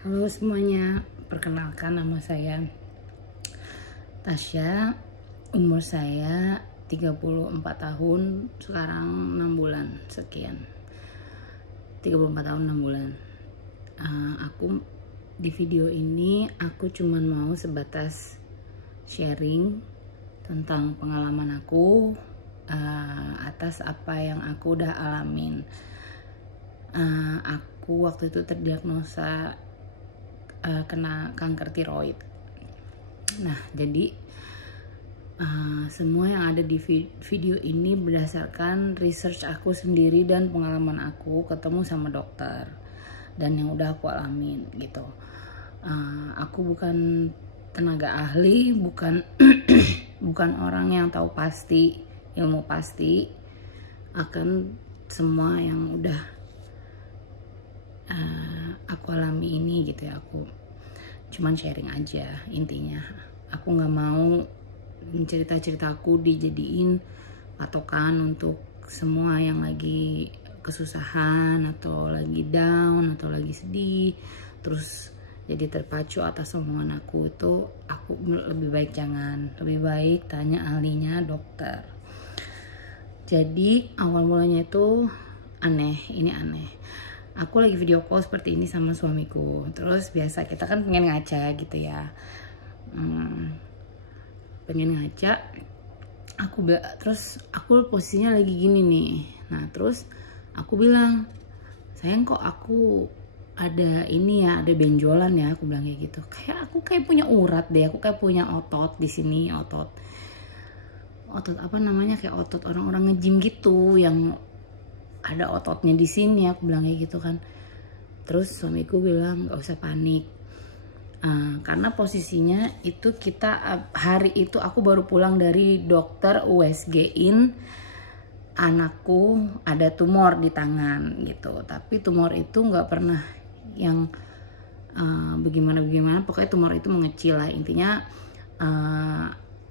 Halo semuanya, perkenalkan nama saya Tasya. Umur saya 34 tahun, sekarang 6 bulan sekian. 34 tahun 6 bulan. Aku di video ini aku cuman mau sebatas sharing tentang pengalaman aku atas apa yang aku udah alamin. Aku waktu itu terdiagnosa kena kanker tiroid. Nah, jadi semua yang ada di video ini berdasarkan research aku sendiri dan pengalaman aku ketemu sama dokter dan yang udah aku alamin gitu. Aku bukan tenaga ahli, bukan bukan orang yang tahu pasti, ilmu pasti akan semua yang udah aku alami ini gitu ya. Aku cuman sharing aja intinya. Aku nggak mau cerita-cerita aku dijadiin patokan untuk semua yang lagi kesusahan atau lagi down atau lagi sedih terus jadi terpacu atas omongan aku. Itu aku lebih baik jangan, lebih baik tanya ahlinya, dokter. Jadi awal mulanya itu ini aneh. Aku lagi video call seperti ini sama suamiku. Terus biasa kita kan pengen ngaca gitu ya. Pengen ngaca. Terus aku posisinya lagi gini nih. Nah terus aku bilang, sayang kok aku ada ini ya, ada benjolan ya. Aku bilang kayak gitu. Aku kayak punya urat deh. Aku kayak punya otot di sini, otot apa namanya, kayak otot orang-orang nge-gym gitu yang ada ototnya di sini. Aku bilang kayak gitu kan. Terus suamiku bilang gak usah panik, karena posisinya itu hari itu aku baru pulang dari dokter USG-in anakku ada tumor di tangan gitu. Tapi tumor itu nggak pernah yang bagaimana, pokoknya tumor itu mengecil lah intinya.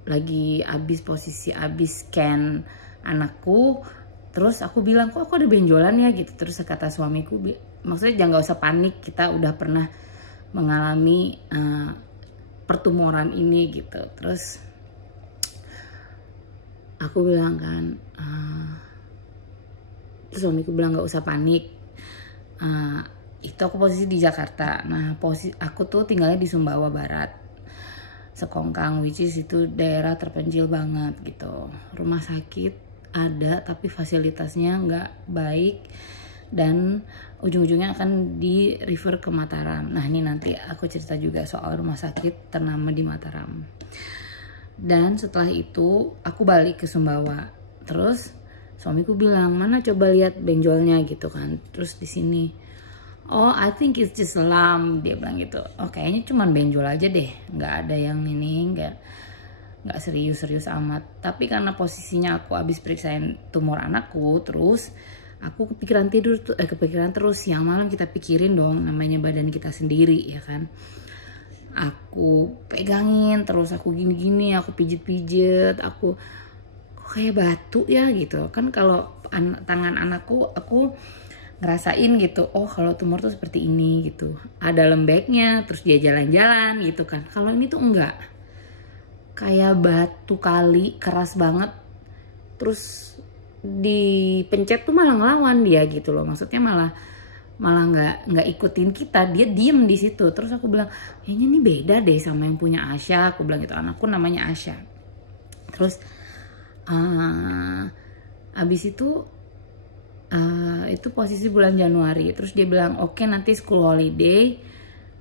Lagi posisi abis scan anakku. Terus aku bilang, kok aku ada benjolan ya gitu. Terus kata suamiku, maksudnya jangan, gak usah panik, kita udah pernah mengalami pertumoran ini gitu. Terus aku bilang kan, terus suamiku bilang gak usah panik. Itu aku posisi di Jakarta. Nah aku tuh tinggalnya di Sumbawa Barat, Sekongkang, which is itu daerah terpencil banget gitu. Rumah sakit ada tapi fasilitasnya nggak baik dan ujung-ujungnya akan di refer ke Mataram. Nah ini nanti aku cerita juga soal rumah sakit ternama di Mataram. Dan setelah itu aku balik ke Sumbawa. Terus suamiku bilang, mana coba lihat benjolnya gitu kan. Terus di sini, oh I think it's just a lump, dia bilang gitu. Oh kayaknya cuma benjol aja deh, nggak ada yang ini, nggak serius amat. Tapi karena posisinya aku habis periksain tumor anakku, terus aku kepikiran terus. Siang malam kita pikirin dong, namanya badan kita sendiri ya kan. Aku pegangin terus, aku gini-gini, aku pijet-pijet, aku kok kayak batu ya gitu kan. Kalau tangan anakku aku ngerasain gitu, oh kalau tumor tuh seperti ini gitu, ada lembeknya, terus dia jalan-jalan gitu kan. Kalau ini tuh enggak, kayak batu kali, keras banget. Terus dipencet tuh malah ngelawan dia gitu loh. Maksudnya malah nggak ikutin kita, dia diem di situ. Terus aku bilang, kayaknya ini beda deh sama yang punya Asya. Aku bilang gitu, anakku namanya Asya. Terus abis itu posisi bulan Januari. Terus dia bilang, oke, nanti school holiday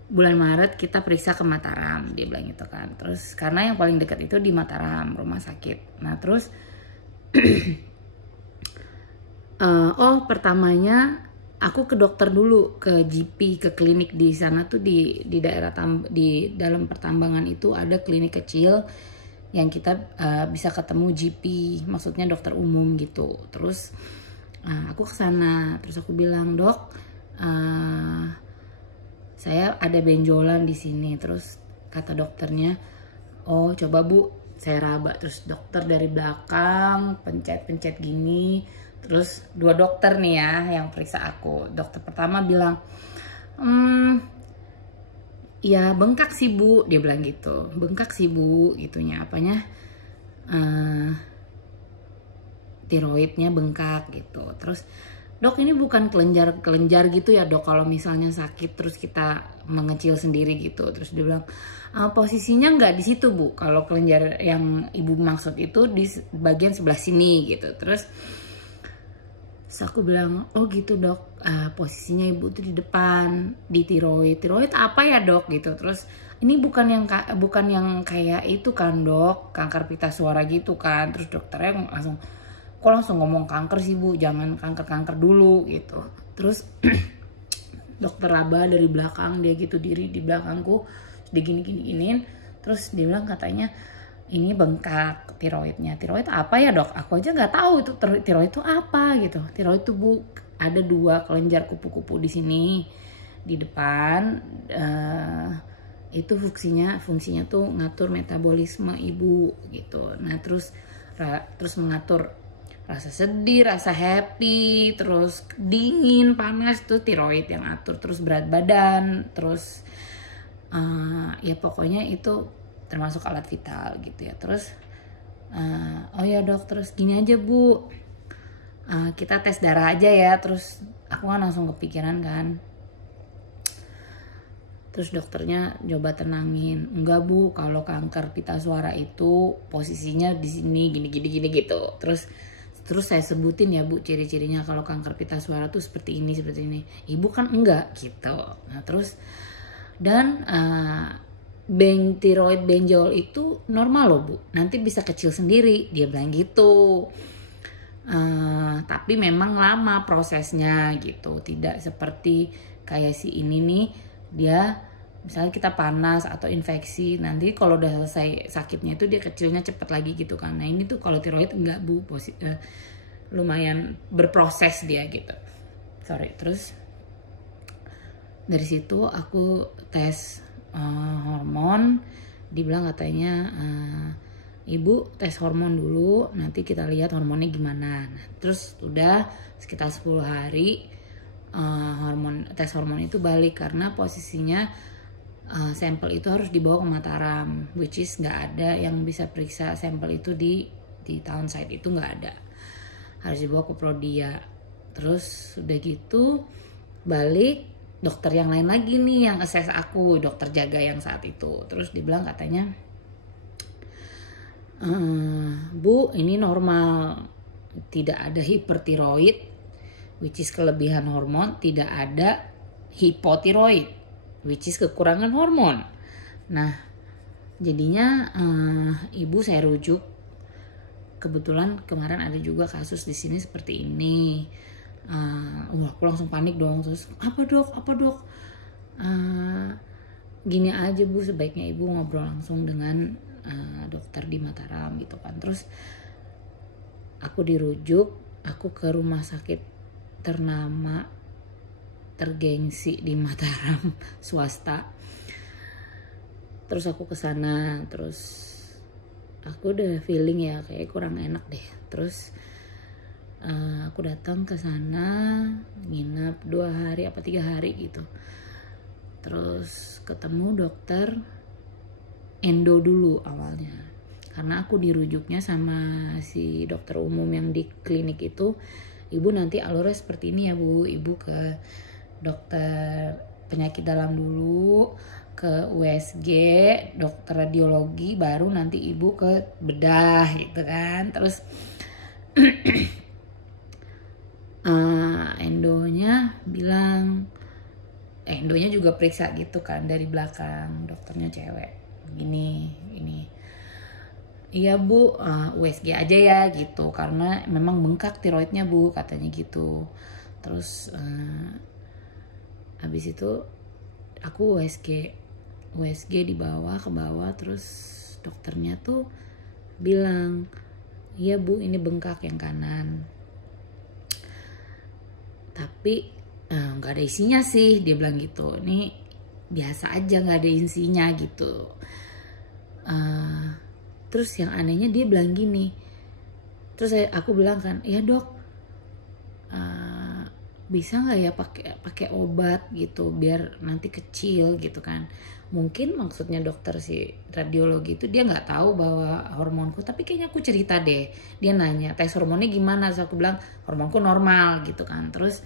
bulan Maret kita periksa ke Mataram, dia bilang gitu kan. Terus karena yang paling dekat itu di Mataram rumah sakit. Nah terus pertamanya aku ke dokter dulu, ke GP, ke klinik di sana tuh di daerah di dalam pertambangan itu ada klinik kecil yang kita bisa ketemu GP, maksudnya dokter umum gitu. Terus aku ke sana, terus aku bilang, dok, saya ada benjolan di sini. Terus kata dokternya, oh coba bu, saya raba. Terus dokter dari belakang pencet-pencet gini. Terus dua dokter nih ya yang periksa aku. Dokter pertama bilang, ya bengkak sih Bu, dia bilang gitu, bengkak sih Bu, gitunya apanya, tiroidnya bengkak gitu. Terus dok ini bukan kelenjar gitu ya dok, kalau misalnya sakit terus kita mengecil sendiri gitu. Terus dia bilang posisinya nggak di situ Bu, kalau kelenjar yang ibu maksud itu di bagian sebelah sini gitu. Terus aku bilang oh gitu dok, posisinya ibu tuh di depan, di tiroid apa ya dok gitu. Terus ini bukan yang kayak itu kan dok, kanker pita suara gitu kan. Terus dokternya langsung ngomong kanker sih Bu, jangan kanker dulu gitu. Terus dokter laba dari belakang, dia gitu diri di belakangku, dia giniin. Terus dia bilang katanya ini bengkak tiroidnya. Tiroid apa ya dok? Aku aja nggak tahu itu tiroid itu apa gitu. Tiroid itu Bu ada 2 kelenjar kupu-kupu di sini di depan. Itu fungsinya tuh ngatur metabolisme ibu gitu. Nah terus mengatur rasa sedih, rasa happy, terus dingin, panas tuh tiroid yang atur. Terus berat badan, terus ya pokoknya itu termasuk alat vital gitu ya. Terus oh ya dok, terus gini aja Bu, kita tes darah aja ya. Terus aku kan langsung kepikiran kan. Terus dokternya coba tenangin, enggak Bu, kalau kanker pita suara itu posisinya di sini gini gitu. Terus saya sebutin ya Bu ciri-cirinya kalau kanker pita suara tuh seperti ini. Ibu kan enggak gitu. Nah terus dan tiroid benjol itu normal loh Bu, nanti bisa kecil sendiri, dia bilang gitu. Tapi memang lama prosesnya gitu, tidak seperti kayak si ini nih, dia misalnya kita panas atau infeksi, nanti kalau udah selesai sakitnya itu dia kecilnya cepet lagi gitu kan. Nah ini tuh kalau tiroid enggak Bu, lumayan berproses dia gitu. Terus dari situ aku tes hormon, dibilang katanya ibu tes hormon dulu, nanti kita lihat hormonnya gimana. Nah, terus udah sekitar 10 hari tes hormon itu balik, karena posisinya sampel itu harus dibawa ke Mataram, which is nggak ada yang bisa periksa sampel itu di Townside, itu nggak ada, harus dibawa ke Prodia. Terus udah gitu balik, dokter yang lain lagi nih yang assess aku, dokter jaga yang saat itu. Terus dibilang katanya Bu ini normal, tidak ada hipertiroid which is kelebihan hormon, tidak ada hipotiroid which is kekurangan hormon. Nah jadinya ibu saya rujuk, kebetulan kemarin ada juga kasus di sini seperti ini. Aku langsung panik dong. Terus apa dok, gini aja Bu, sebaiknya ibu ngobrol langsung dengan dokter di Mataram gitu kan. Terus aku dirujuk, aku ke rumah sakit ternama tergengsi di Mataram, swasta. Terus aku ke sana, terus aku udah feeling ya kayak kurang enak deh. Terus aku datang ke sana, nginep 2 hari apa 3 hari gitu. Terus ketemu dokter endo dulu awalnya, karena aku dirujuknya sama si dokter umum yang di klinik itu. Ibu nanti alurnya seperti ini ya Bu, ibu ke dokter penyakit dalam dulu, ke USG, dokter radiologi, baru nanti ibu ke bedah gitu kan. Terus endonya juga periksa gitu kan dari belakang, dokternya cewek, gini iya Bu, USG aja ya gitu, karena memang bengkak tiroidnya Bu, katanya gitu. Terus habis itu aku USG dibawa ke bawah. Terus dokternya tuh bilang iya Bu ini bengkak yang kanan, tapi nggak ada isinya sih, dia bilang gitu. Ini biasa aja, nggak ada isinya gitu. Terus yang anehnya dia bilang gini, terus aku bilang kan, ya dok bisa nggak ya pakai obat gitu biar nanti kecil gitu kan. Mungkin maksudnya dokter si radiologi itu dia nggak tahu bahwa hormonku, tapi kayaknya aku cerita deh, dia nanya tes hormonnya gimana, terus aku bilang hormonku normal gitu kan. Terus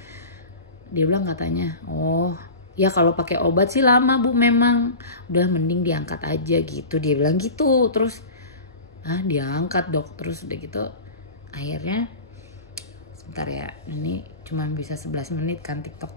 dia bilang katanya, oh ya kalau pakai obat sih lama bu, memang udah mending diangkat aja gitu, dia bilang gitu. Terus diangkat dok, terus udah gitu akhirnya sebentar ya, ini cuma bisa 11 menit kan TikTok.